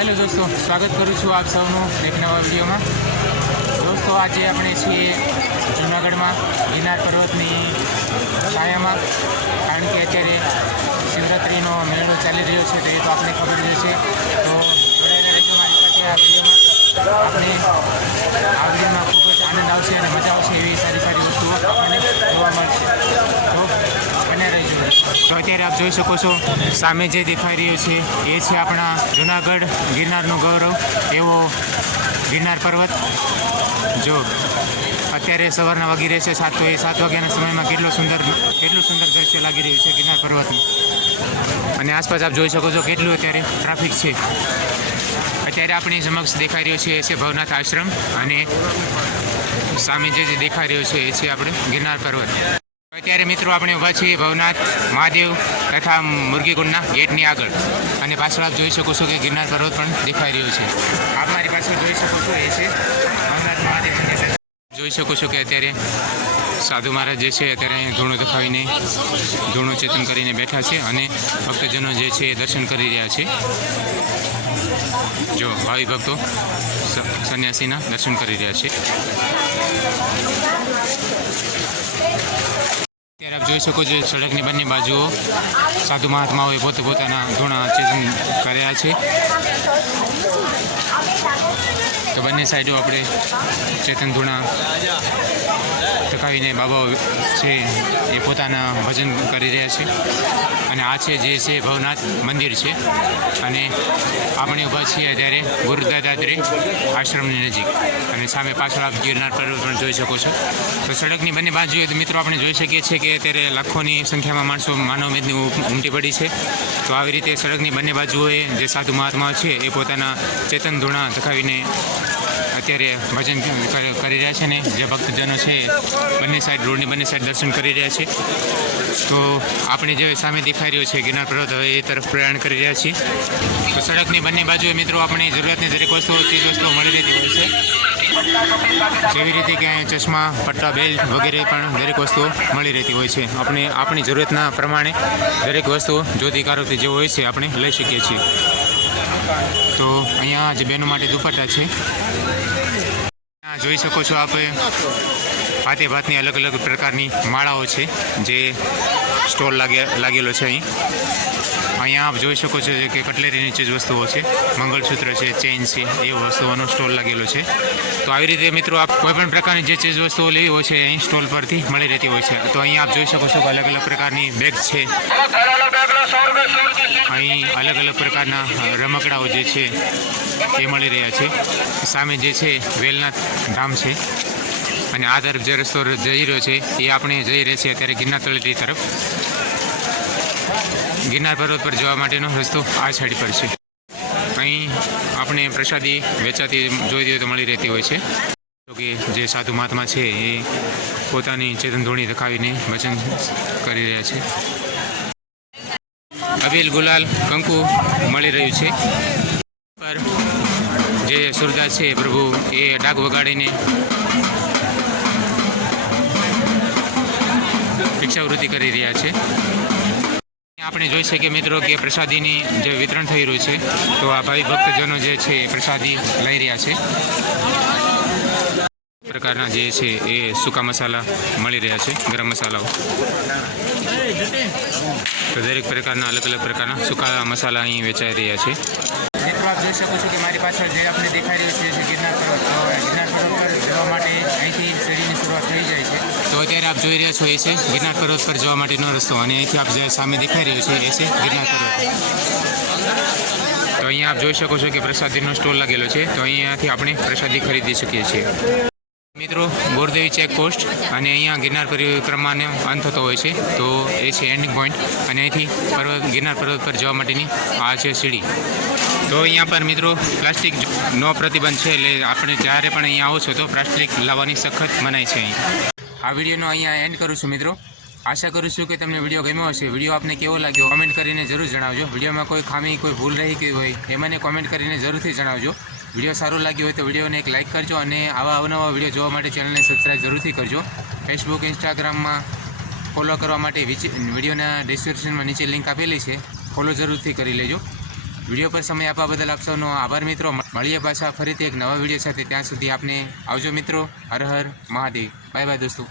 Hello दोस्तों, स्वागत करूँ छूँ आप सबનું એક નવા વિડીયોમાં। દોસ્તો, આજે આપણે છીએ જૂનાગઢમાં ગિરનાર પર્વતની છાયામાં, કારણ કે અત્યારે શિવરાત્રિનો મેળો ચાલી રહ્યો છે, તો એ તો આપણે ખબર જ છે। તો જોડાયેલા રહેજો મારી સાથે આ વિડીયોમાં। આપણે આ વિડીયોમાં ખૂબ જ આનંદ આવશે અને મજા આવશે, એવી સારી સારી વસ્તુઓ આપણને જોવા મળશે, તો બને રહેજો। તો અત્યારે આપ જોઈ શકો છો, સામે જે દેખાઈ રહ્યું છે એ છે આપણા જૂનાગઢ ગિરનારનો ગૌરવ એવો ગિરનાર પર્વત। જો અત્યારે સવારના વાગી રહે છે 7, તો એ 7 વાગ્યાના સમયમાં કેટલું સુંદર દ્રશ્ય લાગી રહ્યું છે ગિરનાર પર્વતનું। અને આસપાસ આપ જોઈ શકો છો કેટલું અત્યારે ટ્રાફિક છે। અત્યારે આપણી સમક્ષ દેખાઈ રહ્યો છે એ છે ભવનાથ આશ્રમ, અને સામે જે દેખાઈ રહ્યો છે એ છે આપણે ગિરનાર પર્વત। અત્યારે મિત્રો આપણે ઊભા છીએ ભવનાથ મહાદેવ તથા મુરગીકુંડના ગેટની આગળ, અને પાછળ આપ જોઈ શકો છો કે ગિરનાર પર્વત પણ દેખાઈ રહ્યો છે। આપ મારી પાછળ જોઈ શકો છો એ છે ભવનાથ મહાદેવ મંદિર। જોઈ શકો છો કે અત્યારે સાધુ મહારાજ જે છે અત્યારે અહીંયા ધૂણો દેખાવીને ધૂણો ચેતન કરીને બેઠા છે, અને ભક્તજનો જે છે એ દર્શન કરી રહ્યા છે। જો ભાવિ ભક્તો સંન્યાસીના દર્શન કરી રહ્યા છે। અત્યારે આપ જોઈ શકો છો સડકની બંને બાજુઓ સાધુ મહાત્માઓએ પોતે પોતાના ધૂણા ચેતન કર્યા છે। તો બંને સાઈડો આપણે ચેતન ધૂણા ટકાવીને બાબાઓ છે એ પોતાના ભજન કરી રહ્યા છે। અને આ છે જે છે ભવનાથ મંદિર છે, અને આપણે ઊભા છીએ અત્યારે ગુરુદાદાત્રી આશ્રમની નજીક, અને સામે પાછળ આપ ગિરનાર પર્વત પણ જોઈ શકો છો। તો સડકની બંને બાજુએ મિત્રો આપણે જોઈ શકીએ છીએ કે અત્યારે લાખોની સંખ્યામાં માણસો માનવમેદની ઉમટી પડી છે। તો આવી રીતે સડકની બંને બાજુએ જે સાધુ મહાત્માઓ છે એ પોતાના ચેતન ધૂણા ટકાવીને અત્યારે ભજન કરી રહ્યા છે, ને જે ભક્તજનો છે બંને સાઈડ રોડની બંને સાઈડ દર્શન કરી રહ્યા છે। તો આપણે જે સામે દેખાઈ રહ્યો છે ગિરનાર પર્વત, હવે એ તરફ પ્રયાણ કરી રહ્યા છીએ। તો સડકની બંને બાજુએ મિત્રો આપણે જરૂરિયાતની દરેક વસ્તુઓ ચીજ વસ્તુઓ મળી રહેતી હોય છે, જેવી રીતે કે અહીંયા ચશ્મા, પટ્ટા, બેલ્ટ વગેરે પણ દરેક વસ્તુઓ મળી રહેતી હોય છે। આપણે આપણી જરૂરિયાતના પ્રમાણે દરેક વસ્તુઓ જોતિકારોથી જે હોય છે આપણે લઈ શકીએ છીએ। તો અહીંયા જે બહેનો માટે દુપટ્ટા છે જોઈ શકો છો આપ, ભાતે ભાતની અલગ અલગ પ્રકારની માળાઓ છે જે સ્ટોલ લાગેલો છે। અહીંયા આપ જોઈ શકો છો કે કટલેરીની ચીજ વસ્તુઓ છે, મંગળસૂત્ર છે, ચેઇન છે, એ વસ્તુઓનો સ્ટોલ લાગેલો છે। તો આવી રીતે મિત્રો આપ કોઈ પણ પ્રકારની જે ચીજ વસ્તુઓ લેવી હોય છે અહીં સ્ટોલ પરથી મળી રહેતી હોય છે। તો અહીંયા આપ જોઈ શકો છો કે અલગ અલગ પ્રકારની બેગ છે, અહીં અલગ અલગ પ્રકારના રમકડાઓ જે છે એ મળી રહ્યા છે। સામે જે છે વેલનાથ ધામ છે, અને આ તરફ જે રસ્તો જઈ રહ્યો છે એ આપણે જઈ રહ્યા છીએ અત્યારે ગિરનાર તળેટી તરફ। ગિરનાર પર્વત પર જવા માટેનો રસ્તો આ સાઈડ પર છે। અહીં આપણે પ્રસાદી વેચાતી જોઈ દઈએ તો મળી રહેતી હોય છે। તો કે જે સાધુ મહાત્મા છે એ પોતાની ચેતન ધૂણી દેખાવીને વચન કરી રહ્યા છે। અબીલ, ગુલાલ, કંકુ મળી રહ્યું છે। પર જે સુરદાસ છે પ્રભુ એ ડાક વગાડીને ભિક્ષાવૃત્તિ કરી રહ્યા છે। આપણે જોઈ શકીએ મિત્રો કે પ્રસાદીની જે વિતરણ થઈ રહ્યું છે, તો આ ભાઈ ભક્તજનો જે છે એ પ્રસાદી લઈ રહ્યા છે। પ્રકારના જે છે એ સૂકા મસાલા મળી રહ્યા છે, ગરમ મસાલાઓ। તો દરેક પ્રકારના અલગ અલગ પ્રકારના સૂકા મસાલા અહીં વેચાઈ રહ્યા છે। મિત્રો આપ જોઈ શકો છો કે મારી પાછળ જે આપણે દેખાઈ રહ્યું છે ગિરનાર પર્વત, ગિરનાર પર્વત પર જવા માટે અહીંથી સીડીની શરૂઆત થઈ જાય છે। તો અત્યારે આપ જોઈ રહ્યા છો એ છે ગિરનાર પર્વત પર જવા માટેનો રસ્તો, અને અહીંથી આપ જે સામે દેખાઈ રહ્યો છે એ છે ગિરનાર પર્વત। તો અહીંયા આપ જોઈ શકો છો કે પ્રસાદીનો સ્ટોલ લાગેલો છે, તો અહીંયાથી આપણે પ્રસાદી ખરીદી શકીએ છીએ। મિત્રો બોરદેવી ચેકપોસ્ટ, અને અહીંયા ગિરનાર પરિક્રમાનો અંત થતો હોય છે, તો એ છે એન્ડિંગ પોઈન્ટ, અને અહીંથી ગિરનાર પર્વત પર જવા માટેની આ છે સીડી। તો અહીંયા પર મિત્રો પ્લાસ્ટિકનો પ્રતિબંધ છે, એટલે આપણે જ્યારે પણ અહીંયા આવો છો તો પ્લાસ્ટિક લાવવાની સખત મનાઈ છે। અહીં આ વિડીયોનો અહીંયા એન્ડ કરું છું મિત્રો। આશા કરું છું કે તમને વિડીયો ગમ્યો હશે। વિડીયો આપને કેવો લાગ્યો કોમેન્ટ કરીને જરૂર જણાવજો। વિડીયોમાં કોઈ ખામી, કોઈ ભૂલ રહી ગઈ હોય એ મને કોમેન્ટ કરીને જરૂરથી જણાવજો। વિડીયો સારું લાગ્યો હોય તો વિડીયોને એક લાઇક કરજો, અને આવા અવનવા વિડીયો જોવા માટે ચેનલને સબસ્ક્રાઈબ જરૂરથી કરજો। ફેસબુક, ઇન્સ્ટાગ્રામમાં ફોલો કરવા માટે વિડીયોના ડિસ્ક્રિપ્શનમાં નીચે લિંક આપેલી છે, ફોલો જરૂરથી કરી લેજો। વિડીયો પર સમય આપવા બદલ આપ સૌનો આભાર મિત્રો. મળીએ પાછા ફરીથી એક નવા વિડીયો સાથે. ત્યાં સુધી આપને આવજો મિત્રો. હર હર મહાદેવ. બાય બાય દોસ્તો.